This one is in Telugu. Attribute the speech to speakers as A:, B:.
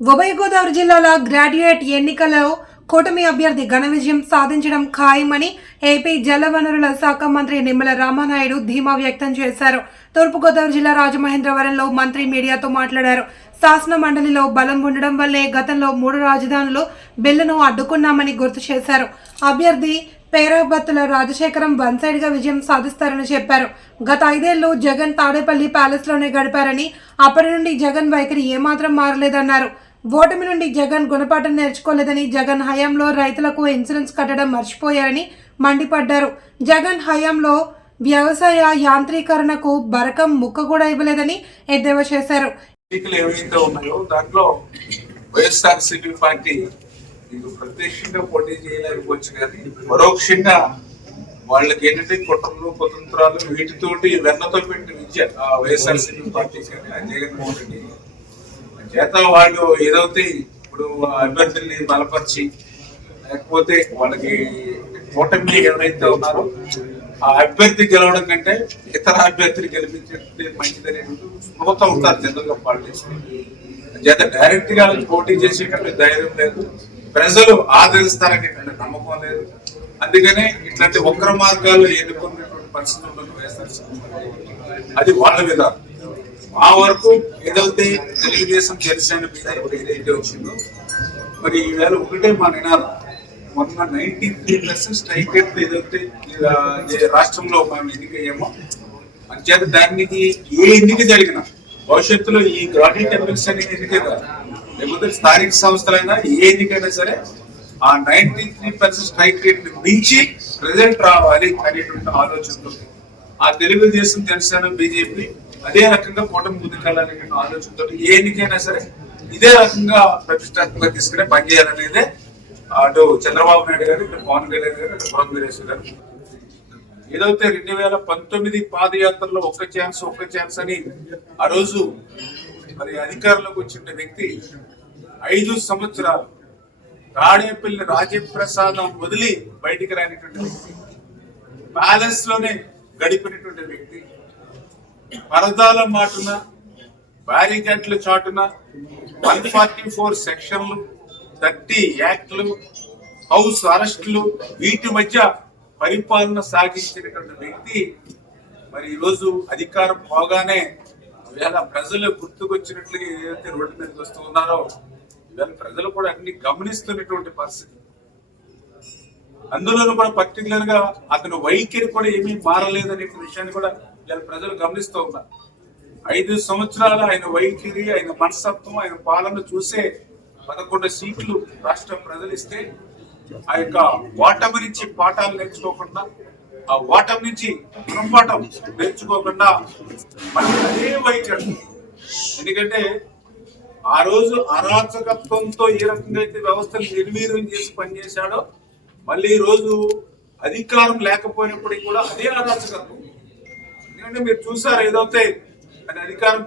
A: ఉభయ గోదావరి జిల్లాల గ్రాడ్యుయేట్ ఎన్నికల్లో కూటమి అభ్యర్థి ఘన విజయం సాధించడం ఖాయమని ఏపీ జలవనరుల శాఖ మంత్రి నిమ్మల రామానాయుడు ధీమా వ్యక్తం చేశారు. తూర్పుగోదావరి జిల్లా రాజమహేంద్రవరంలో మంత్రి మీడియాతో మాట్లాడారు. శాసన మండలిలో బలం ఉండడం వల్లే గతంలో మూడు రాజధానులు బిల్లును అడ్డుకున్నామని గుర్తు చేశారు. అభ్యర్థి పేరాబత్తుల రాజశేఖరం వన్ సైడ్గా విజయం సాధిస్తారని చెప్పారు. గత ఐదేళ్ళు జగన్ తాడేపల్లి ప్యాలెస్లోనే గడిపారని అప్పటి నుండి జగన్ వైఖరి ఏమాత్రం మారలేదన్నారు. ఓటమి నుండి జగన్ గుణపాఠం నేర్చుకోలేదని జగన్ హయాంలో రైతులకు ఇన్సూరెన్స్ కట్టడం మర్చిపోయారని మండిపడ్డారు. జగన్ హయాంలో వ్యవసాయ యాంత్రీకరణకు బరకం ముక్క కూడా ఇవ్వలేదని ఎద్దేవా చేశారు.
B: ఏవైతే ఉన్నాయో దాంట్లో వైఎస్ఆర్సీపీ పార్టీ మీకు ప్రత్యక్షంగా పోటీ చేయలేకపోవచ్చు కానీ పరోక్షంగా వాళ్ళకి ఏంటంటే కుట్రలు కుతంత్రాలు వీటితోటి వెన్నతో పెట్టిన విద్య ఆ వైఎస్ఆర్సీపీ పార్టీ కానీ జగన్మోహన్ రెడ్డి చేత వాళ్ళు ఏదైతే ఇప్పుడు అభ్యర్థుల్ని బలపరిచి లేకపోతే వాళ్ళకి కూటమి ఎవరైతే ఉన్నారో ఆ అభ్యర్థి గెలవడం కంటే ఇతర అభ్యర్థిని గెలిపించే మంచిదని స్పృహతో ఉంటారు జనరల్గా పాలిటిక్స్ చేత డైరెక్ట్గా పోటీ చేసేటట్టు ధైర్యం లేదు. ప్రజలు ఆదరిస్తారనేటువంటి నమ్మకం లేదు. అందుకనే ఇట్లాంటి వక్ర మార్గాలు ఎన్నుకున్నటువంటి పరిస్థితుల్లో వేస్తారు అది వాళ్ళ విధానం మా వరకు ఏదైతే తెలుగుదేశం జనసేన ఏదైతే వచ్చిందో మరి ఈవేళ ఒకటే మా నినాదం. మొన్న ninety three percent strike rate ఏదైతే రాష్ట్రంలో మేము ఎన్నికయ్యామో అంచేత దానికి ఏ ఎన్నిక జరిగినా భవిష్యత్తులో ఈ గ్రాడ్యుయేట్ ఎమ్మెల్సీ అనే ఎన్నిక లేకపోతే స్థానిక సంస్థలైనా ఏ ఎన్నికైనా సరే ఆ ninety three percent strike rate మించి ప్రజెంట్ రావాలి అనేటువంటి ఆలోచనతో ఆ తెలుగుదేశం జనసేన బీజేపీ అదే రకంగా కూటమి ముందుకెళ్ళాలనే ఆలోచనతో ఏ ఎన్నికైనా సరే ఇదే రకంగా ప్రతిష్టాత్మకంగా తీసుకునే పనిచేయాలనేదే అటు చంద్రబాబు నాయుడు గారు ఇటు పవన్ కళ్యాణ్ గారు ఇటు పురంధరేశ్వర గారు. ఏదైతే రెండు వేల పంతొమ్మిది పాదయాత్రలో ఒక్క ఛాన్స్ ఒక్క ఛాన్స్ అని ఆ రోజు మరి అధికారంలోకి వచ్చిన వ్యక్తి ఐదు సంవత్సరాలు రాడేపల్లి రాజప్రసాదం వదిలి బయటికి రానిటువంటి వ్యక్తి. ప్యాలెస్లోనే గడిపినటువంటి వ్యక్తి. పరదాల మాటున బ్యారికేట్ల చాటున వన్ ఫార్టీ ఫోర్ సెక్షన్లు థర్టీ యాక్ట్లు హౌస్ అరెస్టులు వీటి మధ్య పరిపాలన సాగించినటువంటి వ్యక్తి మరి ఈరోజు అధికారం పోగానే ఇవాళ ప్రజలు గుర్తుకొచ్చినట్లుగా ఏదైతే రోడ్డు మీదకి వస్తూ ఉన్నారో ఇవాళ ప్రజలు కూడా అన్ని గమనిస్తున్నటువంటి పరిస్థితి. అందులోనూ కూడా పర్టికులర్గా అతని వైఖరి కూడా ఏమీ మారలేదనే విషయాన్ని కూడా ఇలా ప్రజలు గమనిస్తూ ఉన్నారు. ఐదు సంవత్సరాలు ఆయన వైఖరి ఆయన మనస్తత్వం ఆయన పాలన చూసే పదకొండు సీట్లు రాష్ట్ర ప్రజలు ఇస్తే ఆ యొక్క ఓటమి నుంచి పాఠాలు నేర్చుకోకుండా ఆ ఓటమి నుంచి గుణపాఠం నేర్చుకోకుండా మళ్ళీ అదే వైఖరి. ఎందుకంటే ఆ రోజు అరాచకత్వంతో ఏ రకంగా అయితే వ్యవస్థను నిర్వీర్యం చేసి పనిచేశాడో మళ్ళీ ఈ రోజు అధికారం లేకపోయినప్పటికీ కూడా అదే అరాచకత్వం. ఎందుకంటే మీరు చూసారు ఏదైతే ఆయన అధికారం